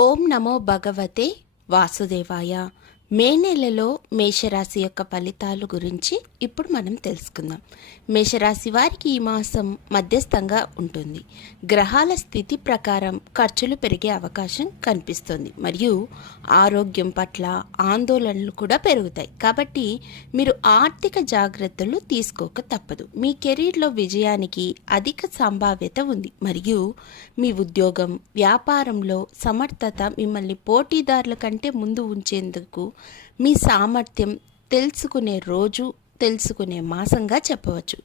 ఓం నమో భగవతే వాసుదేవాయ. మే నెలలో మేషరాశి యొక్క ఫలితాలు గురించి ఇప్పుడు మనం తెలుసుకుందాం. మేషరాశి వారికి ఈ మాసం మధ్యస్థంగా ఉంటుంది. గ్రహాల స్థితి ప్రకారం ఖర్చులు పెరిగే అవకాశం కనిపిస్తుంది మరియు ఆరోగ్యం పట్ల ఆందోళనలు కూడా పెరుగుతాయి. కాబట్టి మీరు ఆర్థిక జాగ్రత్తలు తీసుకోక తప్పదు. మీ కెరీర్లో విజయానికి అధిక సంభావ్యత ఉంది మరియు మీ ఉద్యోగం వ్యాపారంలో సమర్థత మిమ్మల్ని పోటీదారుల కంటే ముందు ఉంచేందుకు మీ సామర్థ్యం తెలుసుకునే మాసంగా చెప్పవచ్చు.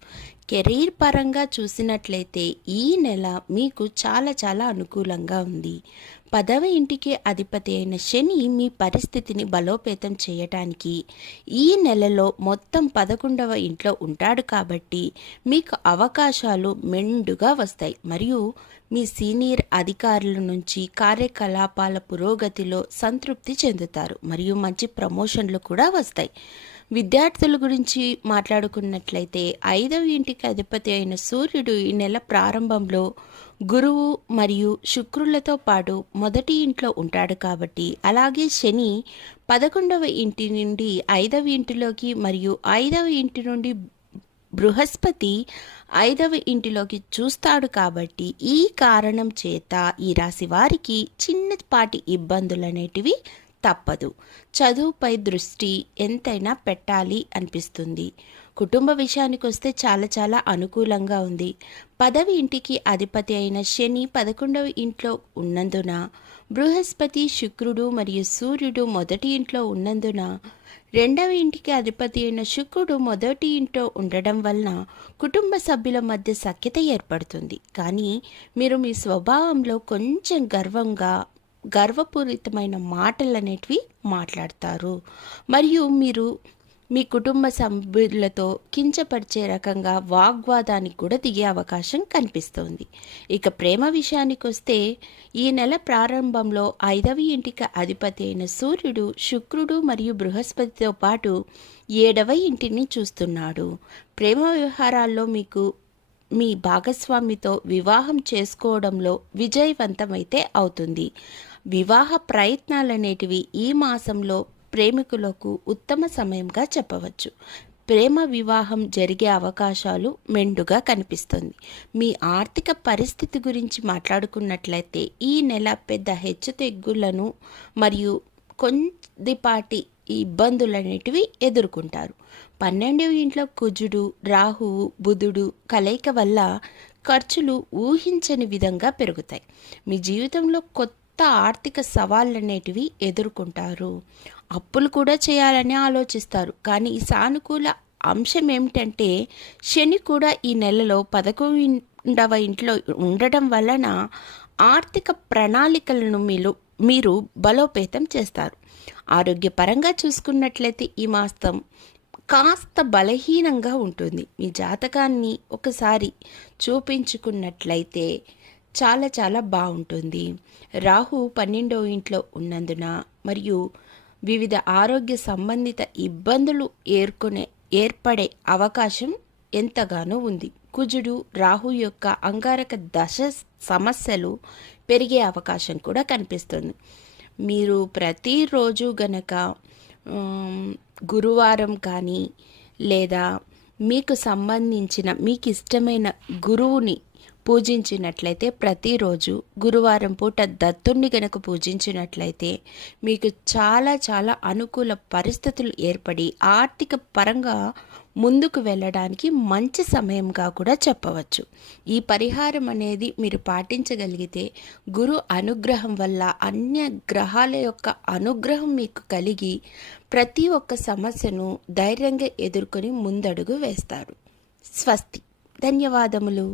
కెరీర్ పరంగా చూసినట్లయితే ఈ నెల మీకు చాలా అనుకూలంగా ఉంది. 10వ ఇంటికి అధిపతి అయిన శని మీ పరిస్థితిని బలోపేతం చేయటానికి ఈ నెలలో మొత్తం 11వ ఇంట్లో ఉంటాడు. కాబట్టి మీకు అవకాశాలు మెండుగా వస్తాయి మరియు మీ సీనియర్ అధికారుల నుంచి కార్యకలాపాల పురోగతిలో సంతృప్తి చెందుతారు మరియు మంచి ప్రమోషన్లు కూడా వస్తాయి. విద్యార్థుల గురించి మాట్లాడుకున్నట్లయితే 5వ ఇంటికి అధిపతి అయిన సూర్యుడు ఈ నెల ప్రారంభంలో గురువు మరియు శుక్రులతో పాటు మొదటి ఇంట్లో ఉంటాడు. కాబట్టి అలాగే శని 11వ ఇంటి నుండి 5వ ఇంటిలోకి మరియు 5వ ఇంటి నుండి బృహస్పతి 5వ ఇంటిలోకి చూస్తాడు. కాబట్టి ఈ కారణం చేత ఈ రాశి వారికి చిన్నపాటి ఇబ్బందులు అనేటివి తప్పదు. చదువుపై దృష్టి ఎంతైనా పెట్టాలి అనిపిస్తుంది. కుటుంబ విషయానికి వస్తే చాలా అనుకూలంగా ఉంది. 10వ ఇంటికి అధిపతి అయిన శని 11వ ఇంట్లో ఉన్నందున, బృహస్పతి శుక్రుడు మరియు సూర్యుడు మొదటి ఇంట్లో ఉన్నందున, 2వ ఇంటికి అధిపతి అయిన శుక్రుడు మొదటి ఇంట్లో ఉండడం వలన కుటుంబ సభ్యుల మధ్య సఖ్యత ఏర్పడుతుంది. కానీ మీరు మీ స్వభావంలో కొంచెం గర్వపూరితమైన మాటలు అనేటివి మాట్లాడతారు మరియు మీరు మీ కుటుంబ సభ్యులతో కించపరిచే రకంగా వాగ్వాదానికి కూడా దిగే అవకాశం కనిపిస్తుంది. ఇక ప్రేమ విషయానికి వస్తే ఈ నెల ప్రారంభంలో 5వ ఇంటికి అధిపతి అయిన సూర్యుడు శుక్రుడు మరియు బృహస్పతితో పాటు 7వ ఇంటిని చూస్తున్నాడు. ప్రేమ వ్యవహారాల్లో మీకు మీ భాగస్వామితో వివాహం చేసుకోవడంలో విజయవంతమైతే అవుతుంది. వివాహ ప్రయత్నాలనేటివి ఈ మాసంలో ప్రేమికులకు ఉత్తమ సమయంగా చెప్పవచ్చు. ప్రేమ వివాహం జరిగే అవకాశాలు మెండుగా కనిపిస్తుంది. మీ ఆర్థిక పరిస్థితి గురించి మాట్లాడుకున్నట్లయితే ఈ నెల పెద్ద హెచ్చుతగ్గులను మరియు కొద్దిపాటి ఇబ్బందులు అనేటివి ఎదుర్కొంటారు. 12వ ఇంట్లో కుజుడు రాహువు బుధుడు కలయిక వల్ల ఖర్చులు ఊహించని విధంగా పెరుగుతాయి. మీ జీవితంలో కొత్త ఆర్థిక సవాళ్ళు అనేటివి ఎదుర్కొంటారు. అప్పులు కూడా చేయాలని ఆలోచిస్తారు. కానీ ఈ సానుకూల అంశం ఏమిటంటే శని కూడా ఈ నెలలో 11వ ఇంట్లో ఉండడం వలన ఆర్థిక ప్రణాళికలను మీరు బలోపేతం చేస్తారు. ఆరోగ్యపరంగా చూసుకున్నట్లయితే ఈ మాసం కాస్త బలహీనంగా ఉంటుంది. మీ జాతకాన్ని ఒకసారి చూపించుకున్నట్లయితే చాలా బాగుంటుంది. రాహు 12వ ఇంట్లో ఉన్నందున మరియు వివిధ ఆరోగ్య సంబంధిత ఇబ్బందులు ఏర్పడే అవకాశం ఎంతగానో ఉంది. కుజుడు రాహు యొక్క అంగారక దశ సమస్యలు పెరిగే అవకాశం కూడా కనిపిస్తుంది. మీరు ప్రతిరోజు గనక గురువారం కానీ లేదా మీకు ఇష్టమైన గురువుని పూజించినట్లయితే, ప్రతిరోజు గురువారం పూట దత్తుణ్ణి గనక పూజించినట్లయితే మీకు చాలా అనుకూల పరిస్థితులు ఏర్పడి ఆర్థిక పరంగా ముందుకు వెళ్ళడానికి మంచి సమయంగా కూడా చెప్పవచ్చు. ఈ పరిహారం అనేది మీరు పాటించగలిగితే గురు అనుగ్రహం వల్ల అన్య గ్రహాల యొక్క అనుగ్రహం మీకు కలిగి ప్రతి ఒక్క సమస్యను ధైర్యంగా ఎదుర్కొని ముందడుగు వేస్తారు. స్వస్తి. ధన్యవాదములు.